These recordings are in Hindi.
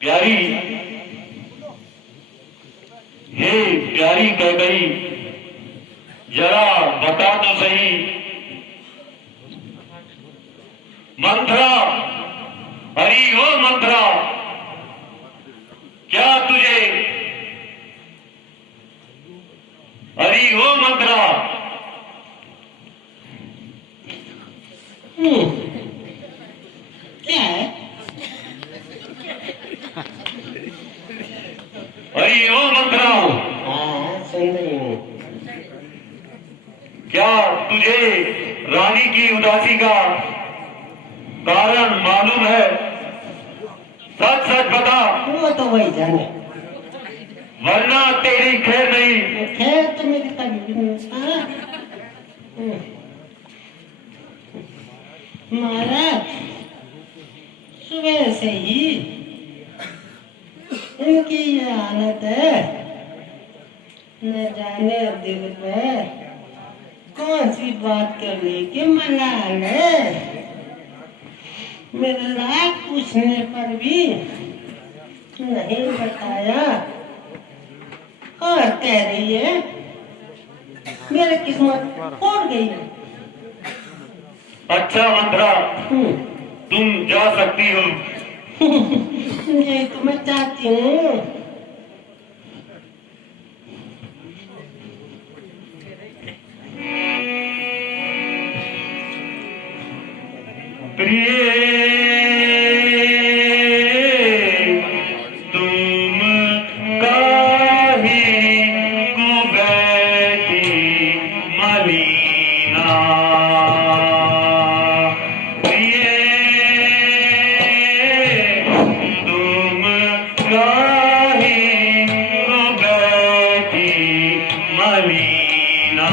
प्यारी, हे प्यारी कह गई, जरा बता तो सही मंथरा, हरी हो मंथरा, क्या तुझे हरी हो मंथरा? क्या है? हरी हो मंथरा, हाँ, सुन रही हूँ। क्या तुझे रानी की उदासी का कारण मालूम है? सच सच बता, वो तो वही जाने। वरना तेरी खैर नहीं। खैर तो मेरी कभी भी नहीं। हाँ। महाराज, सुबह से ही इनकी ये हालत है, न जाने दिल पे कौन सी बात करने की मलाल है। मेरे लाख पूछने पर भी नहीं बताया और कह रही है मेरी किस्मत फोड़ गई है। अच्छा मंथरा, तुम जा सकती हो। यही तो मैं चाहती हूँ। प्रिय, तुम काहे को बैठी मलीना? प्रिय, तुम काहे को बैठी मलीना?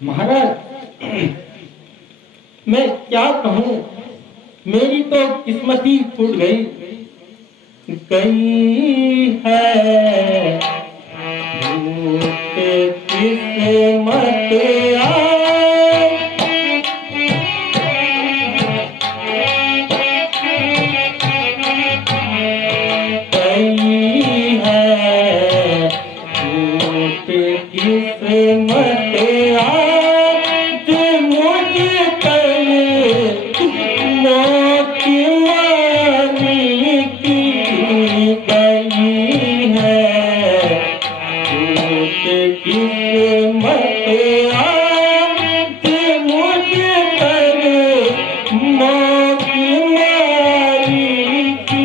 महाराज, मैं क्या कहूँ, मेरी तो किस्मत ही फूट गई है। किस्मत किस्मत मौत मारी की।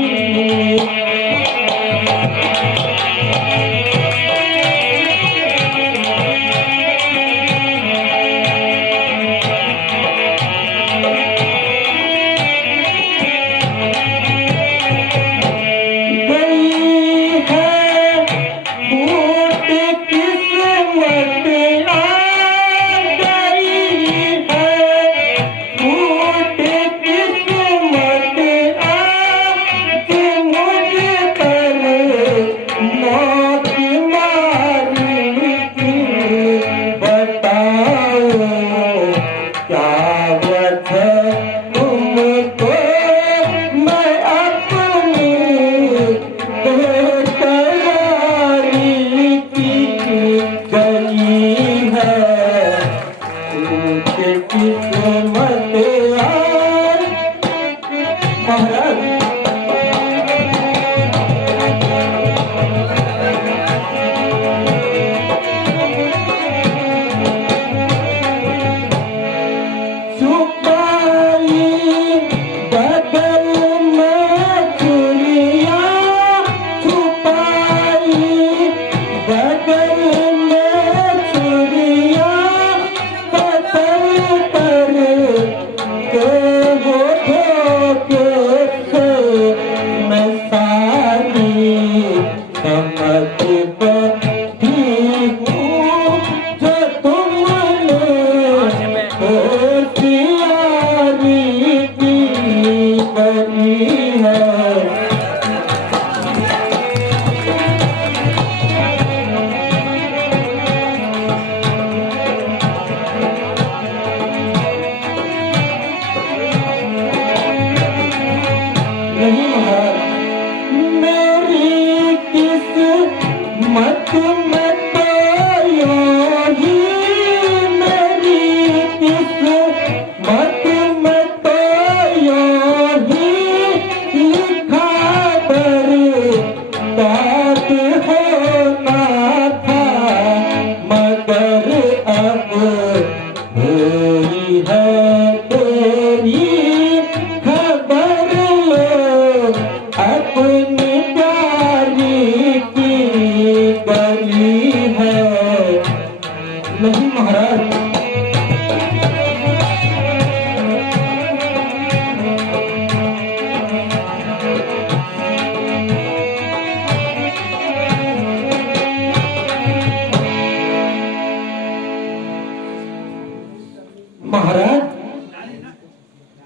महाराज,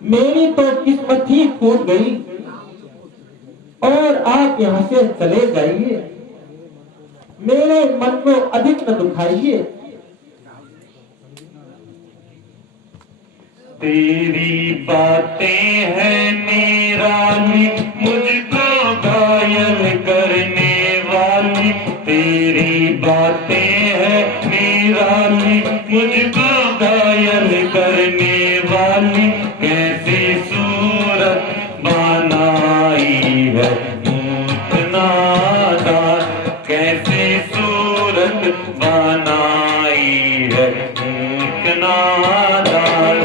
मेरी तो किस्मत ही फूट गई और आप यहाँ से चले जाइए। मेरे मन को अधिक न दुखाइए। तेरी बातें हैं निराली, मुझको घायल करने वाली। तेरी बातें हैं निराली, मुझको घायल करने वाली। कैसी सूरत बनाई है इतना दान, कैसी सूरत बनाई है इतना दान।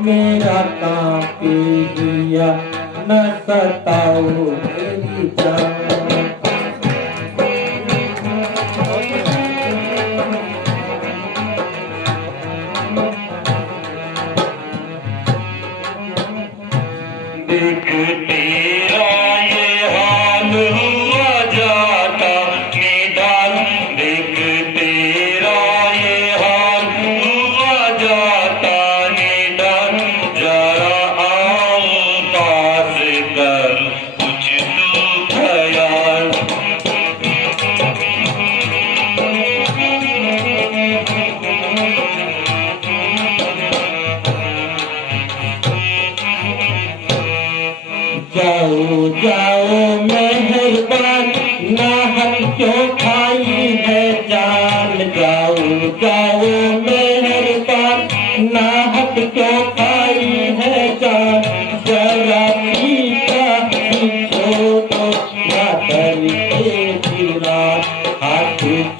मेरा काम पे दिया न सताओ मेरी जान। देख तेरा ये हाल हुआ जाता निदान, देख तेरा ये हाल हुआ जाता निदान। जरा आओ पास कर कुछ तो ख्याल। जाओ जाओ मेहरबान, ना हम क्यों खाए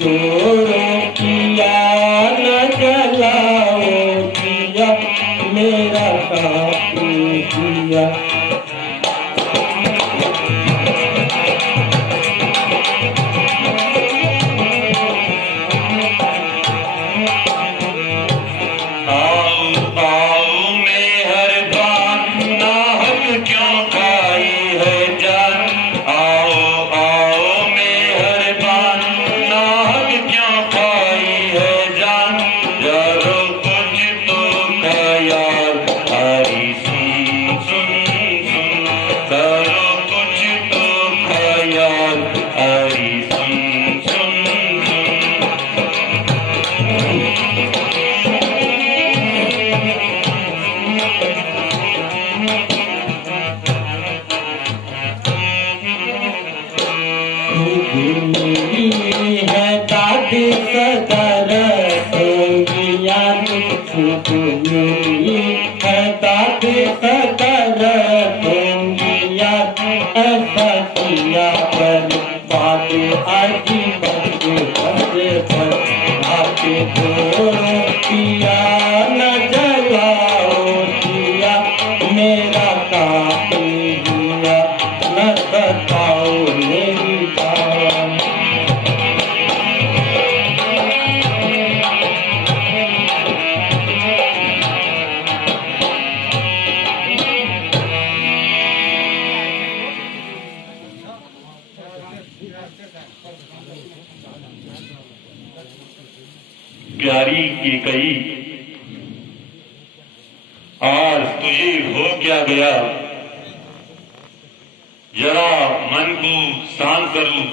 तोड़ो किया न जलाओ किया मेरा काफी किया। प्यारी की कही आज तुझे हो क्या गया, जरा मन को शांत करूं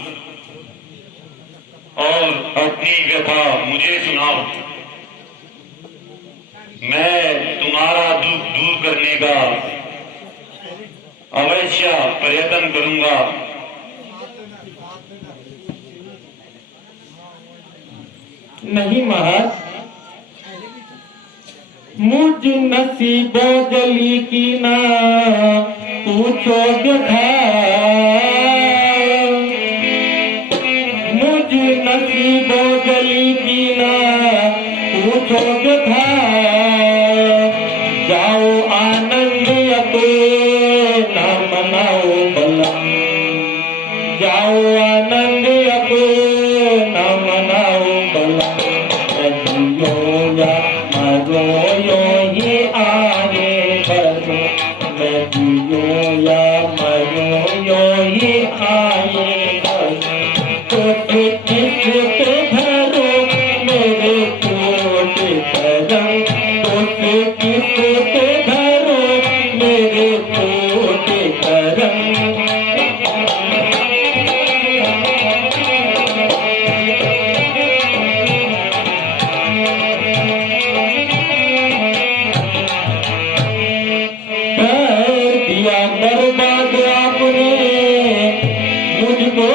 और अपनी व्यथा मुझे सुनाओ। मैं तुम्हारा दुख दूर करने का अवश्य प्रयत्न करूंगा। नहीं महाराज, मुझ नसीबों जली की ना पूछो व्यथा, मुझ नसीबों जली की ना पूछो व्यथा। जाओ आनंद अपना मनाओ भला, जाओ आनंद अपना मनाओ भला। मरो यो ही आगे बढ़ो, मैं जियो या मरो यो ही आगे बढ़ो। तो किस पे भरो मेरे कोट करम, तो किस पे भरो मेरे कोट करम। बर्बाद आपने मुझको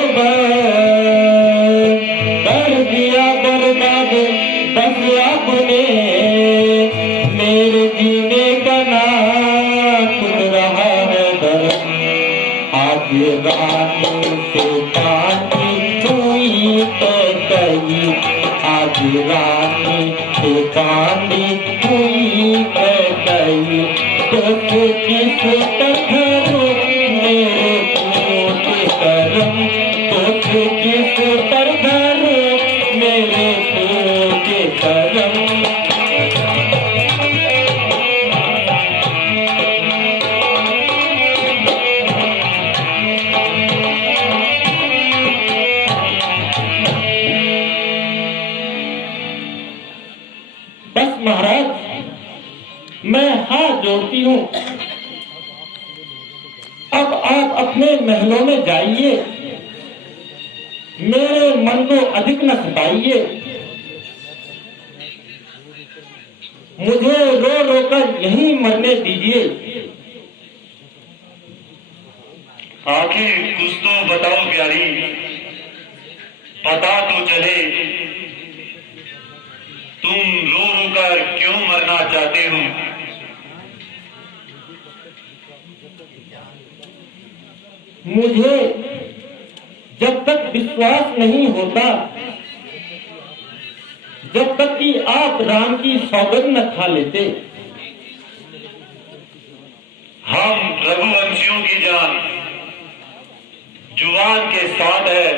कर दिया बर्बाद, बस आपने मेरे जीने का नाम खुद रहा है धर्म। आज रानी से पानी हुई तो कही, आज रानी से पानी हुई तो कही। तो किस तरह मेरे कोट करम, तो किस तरह मेरे कोट करम। बस महाराज, मैं हाथ जोड़ती हूँ, अब आप अपने महलों में जाइए, मेरे मन को अधिक न सताइए। मुझे रो रो कर यहीं मरने दीजिए। आखिर कुछ तो बताओ प्यारी, पता तो चले तुम रो रो कर क्यों मरना चाहते हो। मुझे जब तक विश्वास नहीं होता जब तक कि आप राम की सौगंध न खा लेते। हम रघुवंशियों की जान जुबान के साथ है।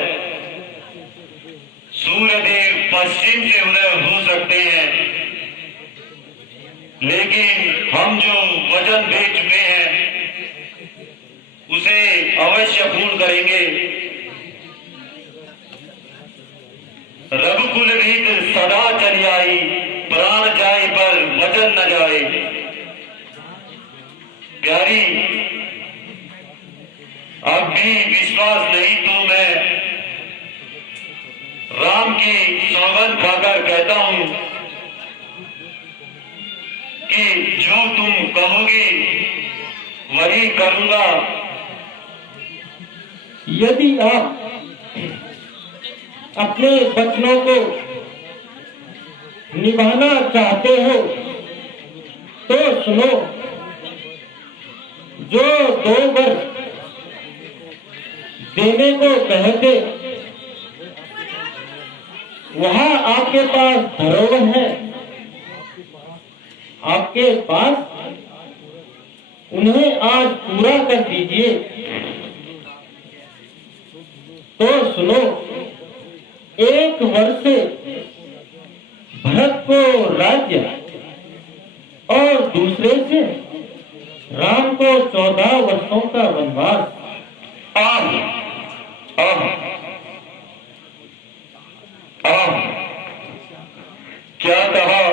सूर्यदेव पश्चिम से उदय हो सकते हैं, लेकिन हम जो वचन दे चुके हैं उसे अवश्य पूर्ण करेंगे। रघुकुल रीत सदा चली आई, प्राण जाए पर वचन न जाए। प्यारी, अब भी विश्वास नहीं तो मैं राम की सौगंध खाकर कहता हूं कि जो तुम कहोगे वही करूंगा। यदि आप अपने वचनों को निभाना चाहते हो तो सुनो, जो 2 वर्ष देने को कहते वहां आपके पास धरोहर है, आपके पास, उन्हें आज पूरा कर दीजिए। तो सुनो, 1 वर्ष से भरत को राज्य और दूसरे से राम को 14 वर्षों का वनवास। आह, आह, आह, क्या कहा।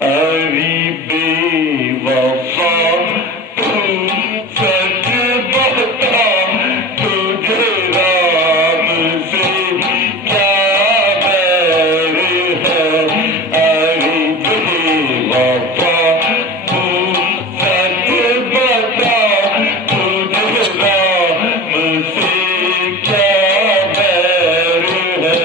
अरे बेवफा तू सच बता, तुझे राम से क्या बैर है। अरे बेवफा तू सच बता, तुझे राम से क्या बैर है।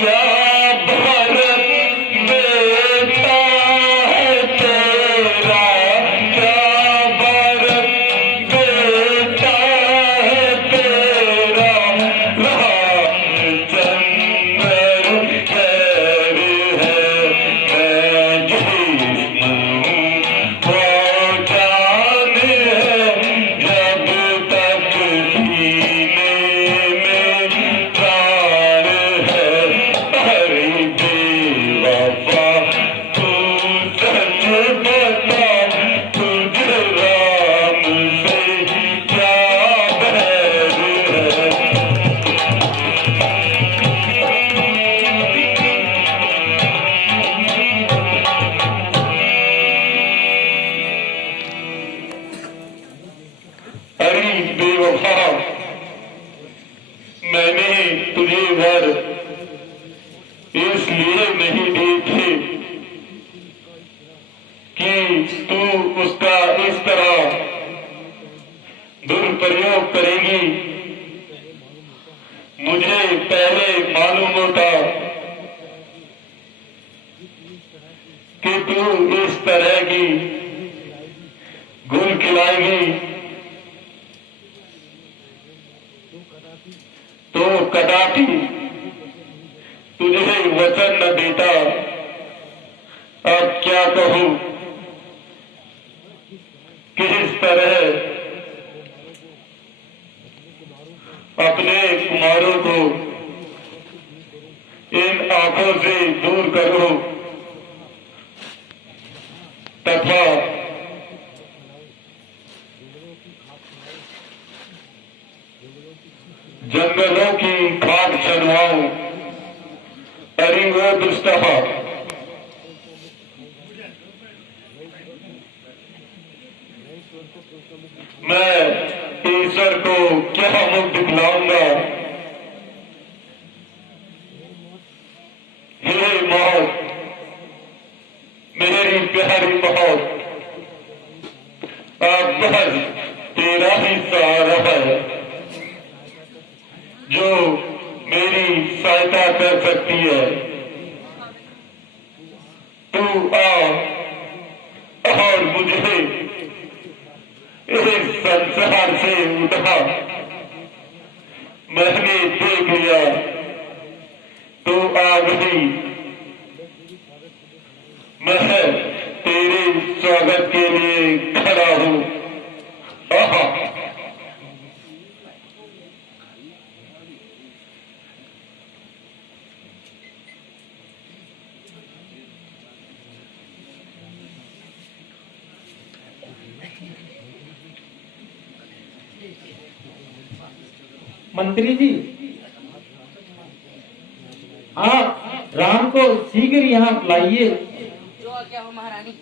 क्या भारत बेटा है तेरा, क्या भारत बेटा है तेरा। रामचंद्र खैर है, मैं जिस्म हूँ वो जान है। जब तक सीने में प्राण है। अरे बेवफा तू सच बता, तुझे राम से क्या बैर है। अरे बेवफा, मैंने तुझे घर इसलिए नहीं दी थी कि तू उसका इस तरह दुरुपयोग करेगी। मुझे पहले मालूम होता कि तू इस तरह की गुल खिलाएगी तो कदापि तुझे वचन न देता। अब क्या कहूं, किस तरह अपने कुमारों को इन आंखों से दूर करूं तथा जंगलों की खाक चढ़वाऊं। अरे वो दुष्टहा, मैं ईश्वर को क्या मुख दिखलाऊंगा। हे मौत, मेरी प्यारी मौत, अब बस तेरा ही सहारा है। उठा, मैंने देख लिया तो आ गई। मैं तेरे स्वागत के लिए खड़ा हूं। आहा, मंत्री जी, आप राम को शीघ्र यहाँ लाइए। जो आ गया हो महारानी।